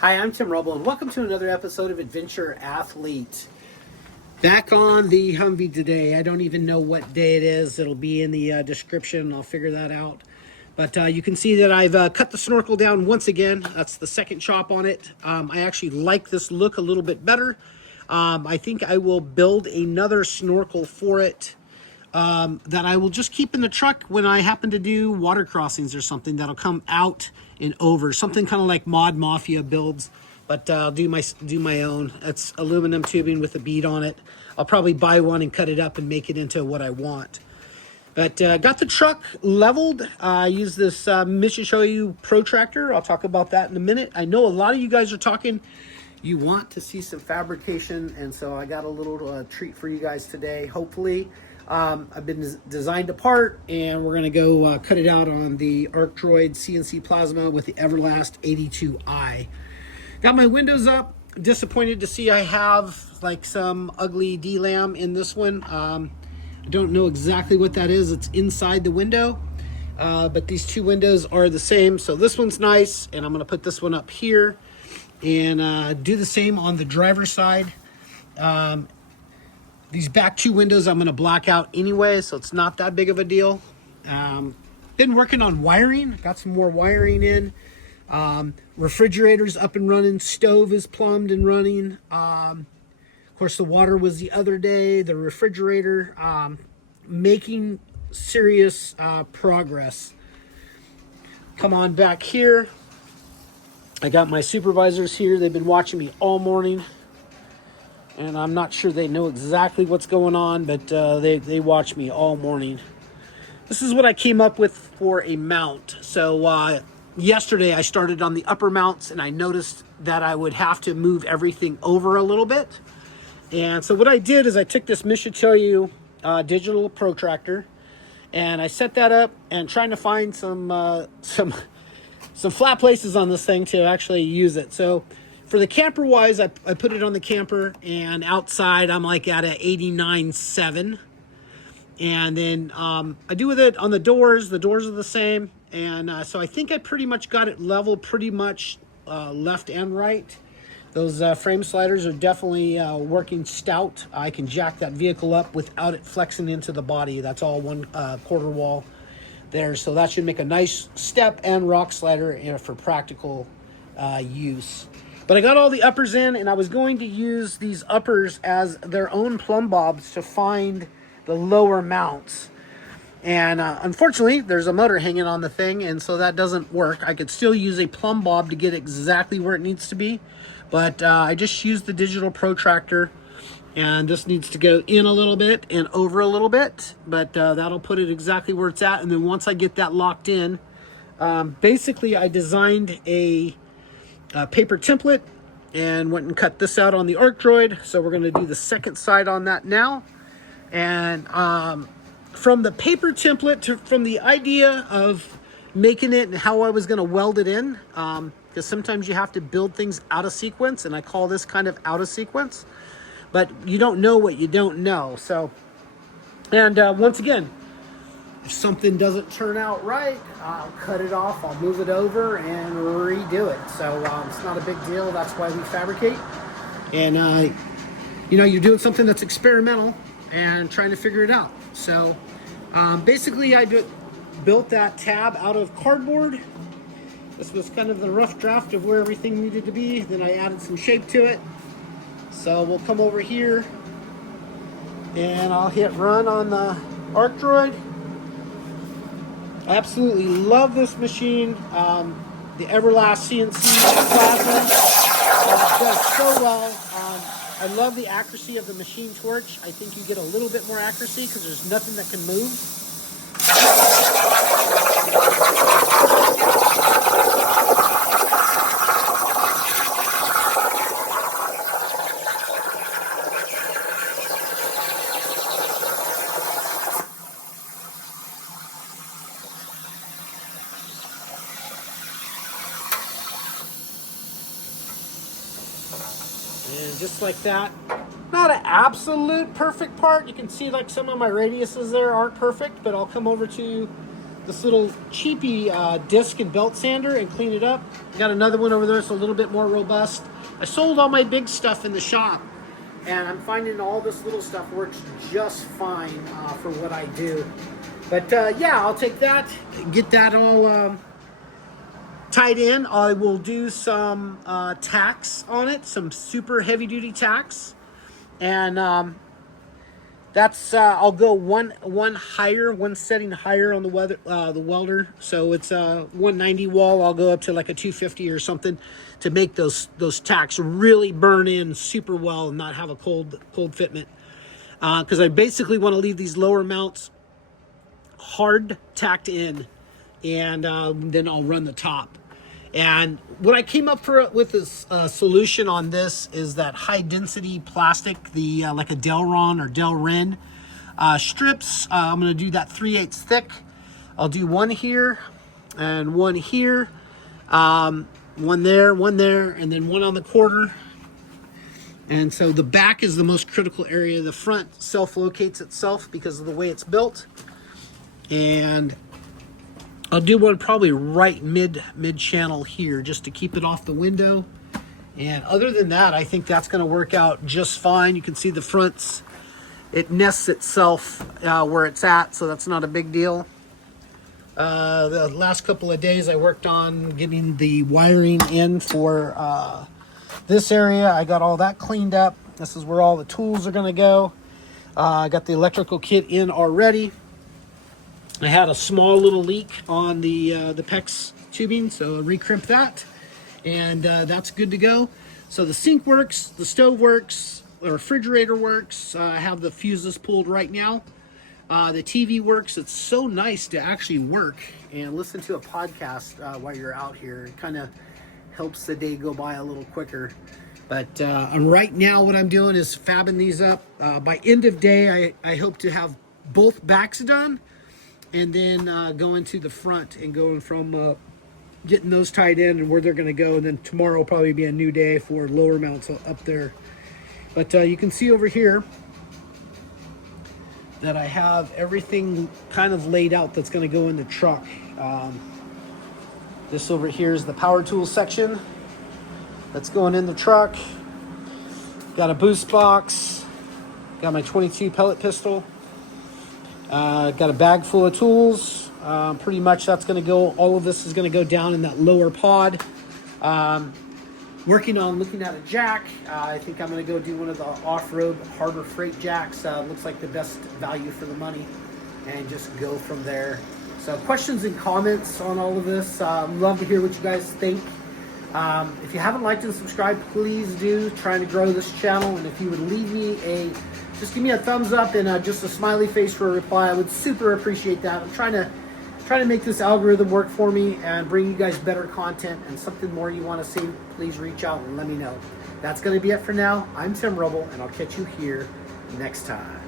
Hi, I'm Tim Rubble, and welcome to another episode of Adventure Athlete. Back on the Humvee today. I don't even know what day it is. It'll be in the description. I'll figure that out. But you can see that I've cut the snorkel down once again. That's the second chop on it. I actually like this look a little bit better. I think I will build another snorkel for it that I will just keep in the truck when I happen to do water crossings or something. That'll come out and over, something kind of like Mod Mafia builds, but I'll do my own. It's aluminum tubing with a bead on it. I'll probably buy one and cut it up and make it into what I want. But got the truck leveled. I use this Mitsubishi protractor. I'll talk about that in a minute. I know a lot of you guys are talking, you want to see some fabrication, and so I got a little treat for you guys today, hopefully. I've been designed apart, and we're going to go cut it out on the Arc Droid Cnc Plasma with the Everlast 82i. Got my windows up. Disappointed to see I have like some ugly D-lam in this one. I don't know exactly what that is. It's inside the window, but these two windows are the same. So this one's nice, and I'm going to put this one up here and do the same on the driver's side. These back two windows I'm going to black out anyway, so it's not that big of a deal. Been working on wiring. Got some more wiring in. Refrigerator's up and running. Stove is plumbed and running. Of course, the water was the other day. The refrigerator, making serious progress. Come on back here. I got my supervisors here. They've been watching me all morning, and I'm not sure they know exactly what's going on, but they watch me all morning. This is what I came up with for a mount. So yesterday I started on the upper mounts, and I noticed that I would have to move everything over a little bit. And so what I did is I took this Mitsubishi digital protractor, and I set that up and trying to find some flat places on this thing to actually use it. So for the camper wise, I put it on the camper, and outside I'm like at a 89.7. And then I do with it on the doors. The doors are the same. And so I think I pretty much got it level pretty much left and right. Those frame sliders are definitely working stout. I can jack that vehicle up without it flexing into the body. That's all one quarter wall there. So that should make a nice step and rock slider for practical use. But I got all the uppers in, and I was going to use these uppers as their own plumb bobs to find the lower mounts. And unfortunately, there's a motor hanging on the thing, and so that doesn't work. I could still use a plumb bob to get exactly where it needs to be, but I just used the digital protractor, and this needs to go in a little bit and over a little bit, but that'll put it exactly where it's at. And then once I get that locked in, basically I designed a paper template and went and cut this out on the Arc Droid. So we're going to do the second side on that now. And from the paper template from the idea of making it and how I was going to weld it in, because sometimes you have to build things out of sequence, and I call this kind of out of sequence, but you don't know what you don't know. So, and once again, if something doesn't turn out right, I'll cut it off, I'll move it over and redo it. So it's not a big deal. That's why we fabricate. And, you're doing something that's experimental and trying to figure it out. So basically I built that tab out of cardboard. This was kind of the rough draft of where everything needed to be. Then I added some shape to it. So we'll come over here and I'll hit run on the Arc Droid. I absolutely love this machine. The Everlast Cnc Plasma does so well. I love the accuracy of the machine torch. I think you get a little bit more accuracy because there's nothing that can move. And just like that, not an absolute perfect part. You can see like some of my radiuses there aren't perfect, but I'll come over to this little cheapy disc and belt sander and clean it up. Got another one over there, it's a little bit more robust. I sold all my big stuff in the shop, and I'm finding all this little stuff works just fine for what I do. But yeah, I'll take that, get that all tied in. I will do some tacks on it, some super heavy duty tacks, and that's I'll go one setting higher on the welder. So it's a 190 wall. I'll go up to like a 250 or something to make those tacks really burn in super well and not have a cold fitment. Because I basically want to leave these lower mounts hard tacked in, and then I'll run the top. And what I came up with this solution on this is that high density plastic, the like a Delron or Delrin strips. I'm going to do that 3/8 thick. I'll do one here and one here, one there, and then one on the quarter. And so the back is the most critical area. The front self-locates itself because of the way it's built. And I'll do one probably right mid channel here just to keep it off the window. And other than that, I think that's going to work out just fine. You can see the fronts, it nests itself where it's at, so that's not a big deal. The last couple of days I worked on getting the wiring in for this area. I got all that cleaned up. This is where all the tools are going to go. I got the electrical kit in already. I had a small little leak on the PEX tubing, so I re-crimped that, and that's good to go. So the sink works, the stove works, the refrigerator works. I have the fuses pulled right now. The TV works. It's so nice to actually work and listen to a podcast while you're out here. It kind of helps the day go by a little quicker. But right now what I'm doing is fabbing these up. By end of day, I hope to have both backs done, and then going to the front and going from getting those tied in and where they're going to go. And then tomorrow will probably be a new day for lower mounts up there. But you can see over here that I have everything kind of laid out that's going to go in the truck. This over here is the power tools section that's going in the truck. Got a boost box. Got my 22 pellet pistol. Got a bag full of tools. Pretty much that's going to go, all of this is going to go down in that lower pod. Working on looking at a jack. I think I'm going to go do one of the off-road Harbor Freight jacks. Looks like the best value for the money, and just go from there. So questions and comments on all of this. Love to hear what you guys think. If you haven't liked and subscribed, please do. Trying to grow this channel, and if you would leave me just give me a thumbs up and just a smiley face for a reply, I would super appreciate that. I'm trying to make this algorithm work for me and bring you guys better content, and something more you want to see, please reach out and let me know. That's going to be it for now. I'm Tim Rubble, and I'll catch you here next time.